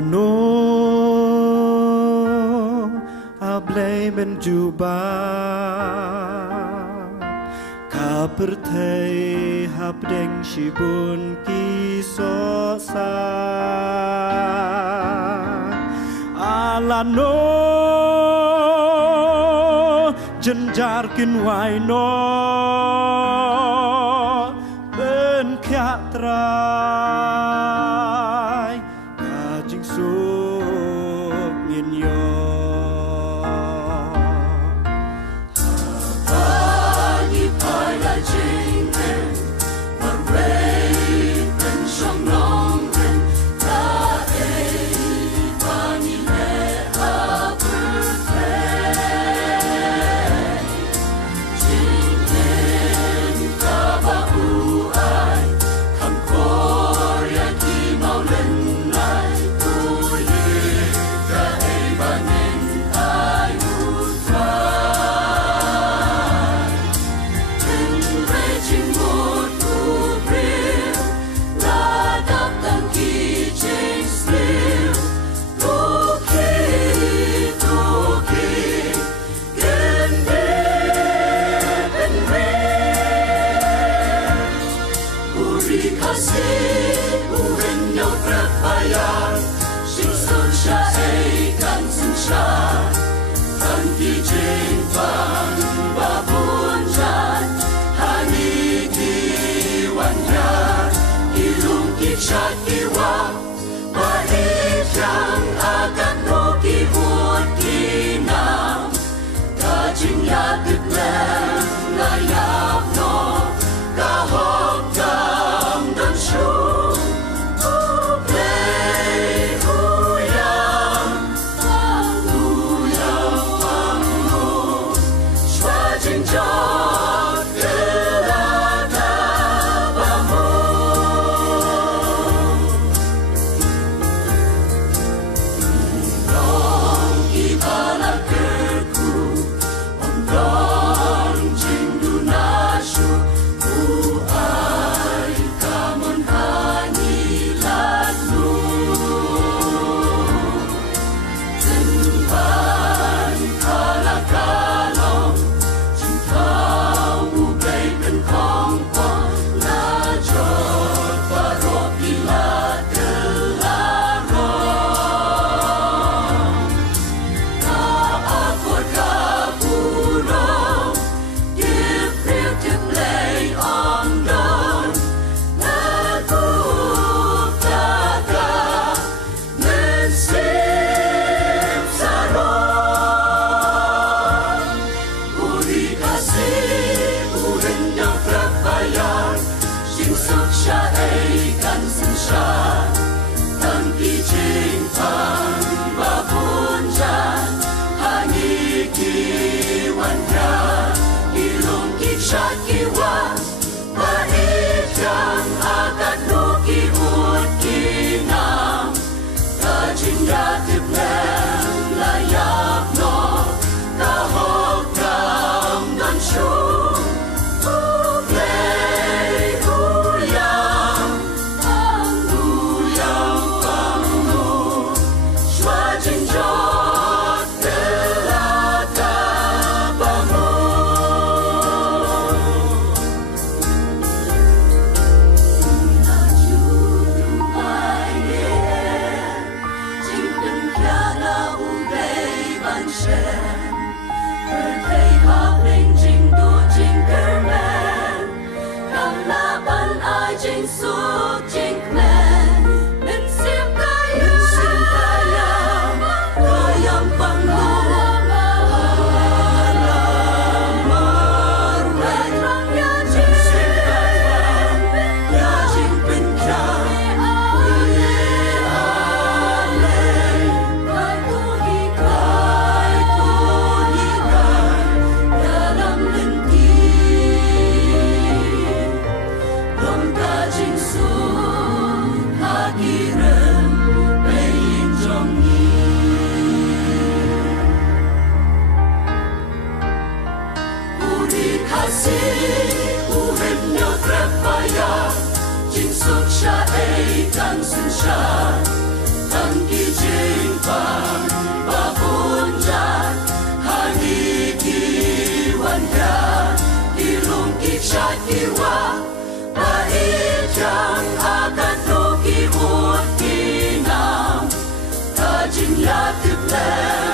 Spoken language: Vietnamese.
no ablay menjuba kapertay habdeng shibun kisosa alano jenjar kinwai no ben khatrai kajing sup yin yo Pani pai la jing en maray ben shong long en ta e pani le a birthday jing en ta ba u ai kam kor ya ki mau len lai tu ye ta e ba nen ai u raging mood to bring la dap tan ki ching still Tuki gen ben Uri kasi uhen nhau trap bayar sing sun sha ei kan sun sha tan ki ching van ba bun jan hani ki wan ya ilung ki chat ki wa ba e chang akan no ki mut ki nam ka jing ya kut la ya no ka hok dam dan shu tuyệt lệ